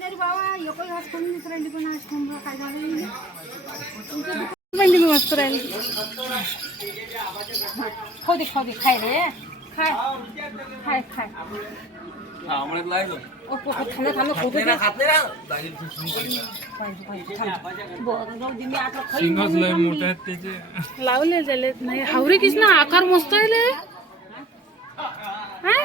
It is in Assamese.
মাইনী বাবা ইয়াকৈ হাস কোন নিত্ৰ নিকো নাছ কোন কাজা লৈ মাইনী বাবা ষ্ট্ৰাইল খদি খদি খাই রে খাই খাই খাই আমৰে লাইজ ও কো খানা খানো খদি খাতে ৰা দাইৰ খাই খাই খাই বৰ দিনি আকৌ খাই সিংহ লৈ মুটা তেজে লাউলে জেলে নাই হাউৰি কৃষ্ণ আকাৰ মস্তাইলে হ্যাঁ